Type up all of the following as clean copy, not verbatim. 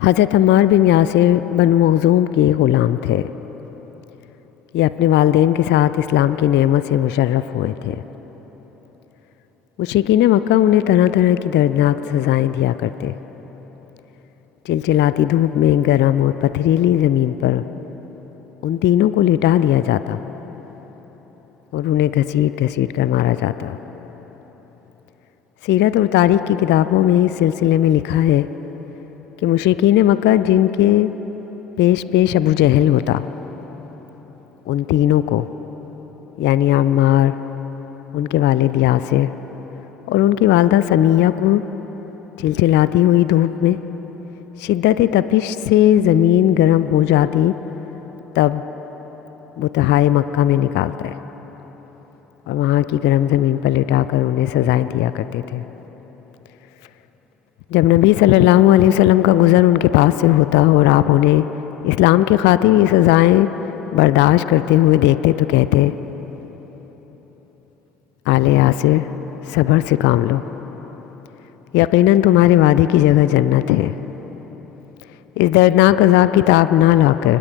حضرت عمار بن یاسر بنو مخزوم کے غلام تھے۔ یہ اپنے والدین کے ساتھ اسلام کی نعمت سے مشرف ہوئے تھے۔ مشرکین مکہ انہیں طرح طرح کی دردناک سزائیں دیا کرتے۔ چلچلاتی دھوپ میں گرم اور پتھریلی زمین پر ان تینوں کو لٹا دیا جاتا اور انہیں گھسیٹ گھسیٹ کر مارا جاتا۔ سیرت اور تاریخ کی کتابوں میں اس سلسلے میں لکھا ہے کہ مشرکین مکہ جن کے پیش ابو جہل ہوتا، ان تینوں کو یعنی عمار، ان کے والد یاسر اور ان کی والدہ سمیہ کو چلچلاتی ہوئی دھوپ میں شدت تپش سے زمین گرم ہو جاتی تب بتہائے مکہ میں نکالتا ہے اور وہاں کی گرم زمین پر لٹا کر انہیں سزائیں دیا کرتے تھے۔ جب نبی صلی اللہ علیہ وسلم کا گزر ان کے پاس سے ہوتا اور آپ انہیں اسلام کی خاطر یہ سزائیں برداشت کرتے ہوئے دیکھتے تو کہتے، آل یاسر صبر سے کام لو، یقیناً تمہارے وعدے کی جگہ جنت ہے۔ اس دردناک عذاب کی تاب نہ لا کر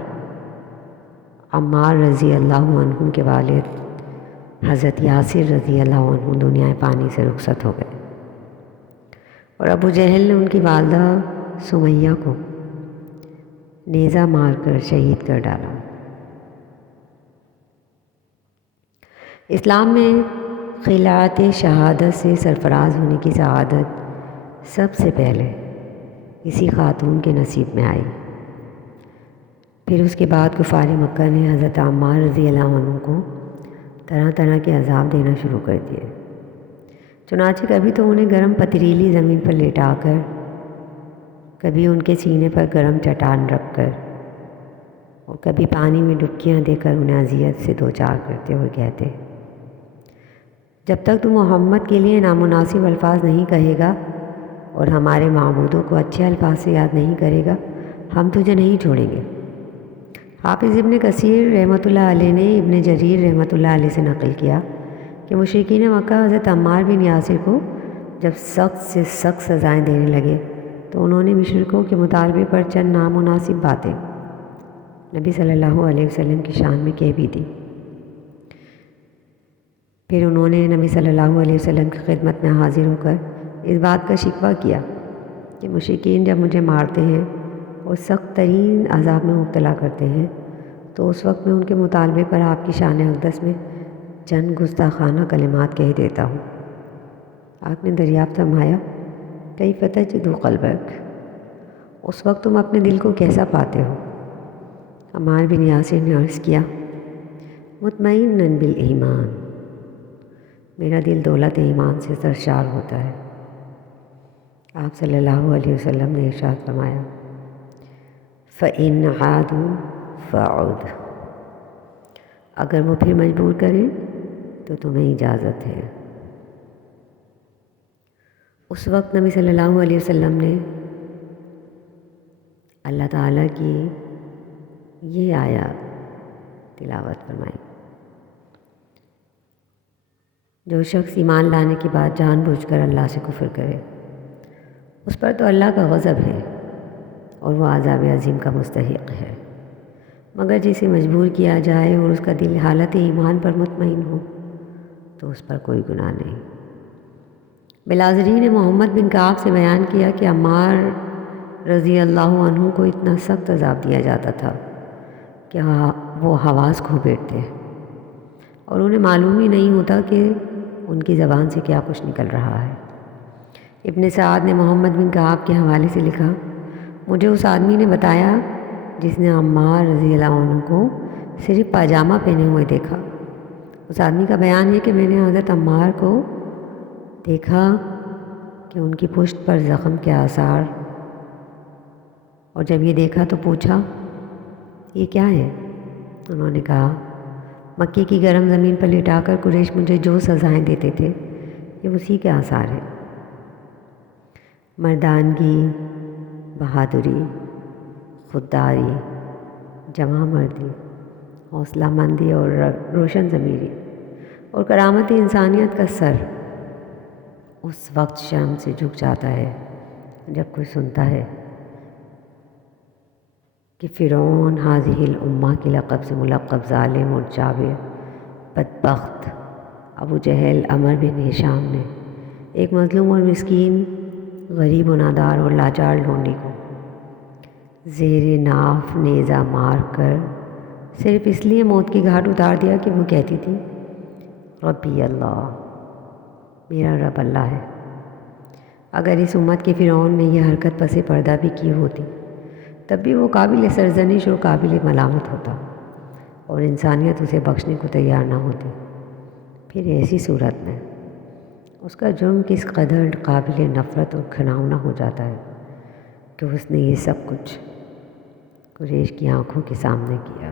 عمار رضی اللہ عنہ کے والد حضرت یاسر رضی اللہ عنہ دنیا فانی سے رخصت ہو گئے اور ابو جہل نے ان کی والدہ سمیہ کو نیزہ مار کر شہید کر ڈالا۔ اسلام میں خلعت شہادت سے سرفراز ہونے کی سعادت سب سے پہلے اسی خاتون کے نصیب میں آئی۔ پھر اس کے بعد کفار مکہ نے حضرت عمار رضی اللہ عنہ کو طرح طرح کے عذاب دینا شروع کر دیے۔ چنانچہ کبھی تو انہیں گرم پتھریلی زمین پر لٹا کر، کبھی ان کے سینے پر گرم چٹان رکھ کر اور کبھی پانی میں ڈبکیاں دے کر انہیں اذیت سے دوچار کرتے اور کہتے، جب تک تو محمد کے لیے نامناسب الفاظ نہیں کہے گا اور ہمارے معبودوں کو اچھے الفاظ سے یاد نہیں کرے گا، ہم تجھے نہیں چھوڑیں گے۔ حافظ ابن کثیر رحمۃ اللہ علیہ نے ابن جریر رحمۃ اللہ علیہ سے نقل کیا کہ مشرکین مکہ حضرت عمار بن یاسر کو جب سخت سے سخت سزائیں دینے لگے تو انہوں نے مشرکوں کے مطالبے پر چند نامناسب باتیں نبی صلی اللہ علیہ وسلم کی شان میں کہہ بھی دی۔ پھر انہوں نے نبی صلی اللہ علیہ وسلم کی خدمت میں حاضر ہو کر اس بات کا شکوہ کیا کہ مشرکین جب مجھے مارتے ہیں اور سخت ترین عذاب میں مبتلا کرتے ہیں تو اس وقت میں ان کے مطالبے پر آپ کی شان اقدس میں چند گستاخانہ کلمات کہہ دیتا ہوں۔ آپ نے دریافت فرمایا، کیف تجد قلبک، اس وقت تم اپنے دل کو کیسا پاتے ہو؟ عمار بن یاسر نے عرض کیا، مطمئناً بالایمان، میرا دل دولت ایمان سے سرشار ہوتا ہے۔ آپ صلی اللہ علیہ وسلم نے ارشاد فرمایا، فَإِنْ عَادُوا فَعُدْ، اگر وہ پھر مجبور کریں تو تمہیں اجازت ہے۔ اس وقت نبی صلی اللہ علیہ وسلم نے اللہ تعالیٰ کی یہ آیات تلاوت فرمائی، جو شخص ایمان لانے کے بعد جان بوجھ کر اللہ سے کفر کرے اس پر تو اللہ کا غضب ہے اور وہ عذاب عظیم کا مستحق ہے، مگر جسے مجبور کیا جائے اور اس کا دل حالت ایمان پر مطمئن ہو تو اس پر کوئی گناہ نہیں۔ بلازری نے محمد بن کعب سے بیان کیا کہ عمار رضی اللہ عنہ کو اتنا سخت عذاب دیا جاتا تھا کہ وہ حواس کھو بیٹھتے اور انہیں معلوم ہی نہیں ہوتا کہ ان کی زبان سے کیا کچھ نکل رہا ہے۔ ابن سعد نے محمد بن کعب کے حوالے سے لکھا، مجھے اس آدمی نے بتایا جس نے عمار رضی اللہ عنہ کو صرف پاجامہ پہنے ہوئے دیکھا۔ اس آدمی کا بیان ہے کہ میں نے حضرت عمار کو دیکھا کہ ان کی پشت پر زخم کے آثار، اور جب یہ دیکھا تو پوچھا، یہ کیا ہے؟ انہوں نے کہا، مکے کی گرم زمین پر لٹا کر قریش مجھے جو سزائیں دیتے تھے یہ اسی کے آثار ہیں۔ مردانگی، بہادری، خودداری، جمع مردی، حوصلہ مندی اور روشن ضمیری اور کرامت انسانیت کا سر اس وقت شرم سے جھک جاتا ہے جب کوئی سنتا ہے کہ فرعون حاضح الامہ کے لقب سے ملقب ظالم اور جابر بدبخت ابو جہل عمر بن ہشام نے ایک مظلوم اور مسکین غریب و نادار اور لاچار لونڈی کو زیر ناف نیزہ مار کر صرف اس لیے موت کی گھاٹ اتار دیا کہ وہ کہتی تھی ربی اللہ، میرا رب اللہ ہے۔ اگر اس امت کے فرعون نے یہ حرکت پس پردہ بھی کی ہوتی تب بھی وہ قابل سرزنش اور قابل ملامت ہوتا اور انسانیت اسے بخشنے کو تیار نہ ہوتی۔ پھر ایسی صورت میں اس کا جرم کس قدر قابل نفرت اور گھناؤنا ہو جاتا ہے کہ اس نے یہ سب کچھ قریش کی آنکھوں کے سامنے کیا۔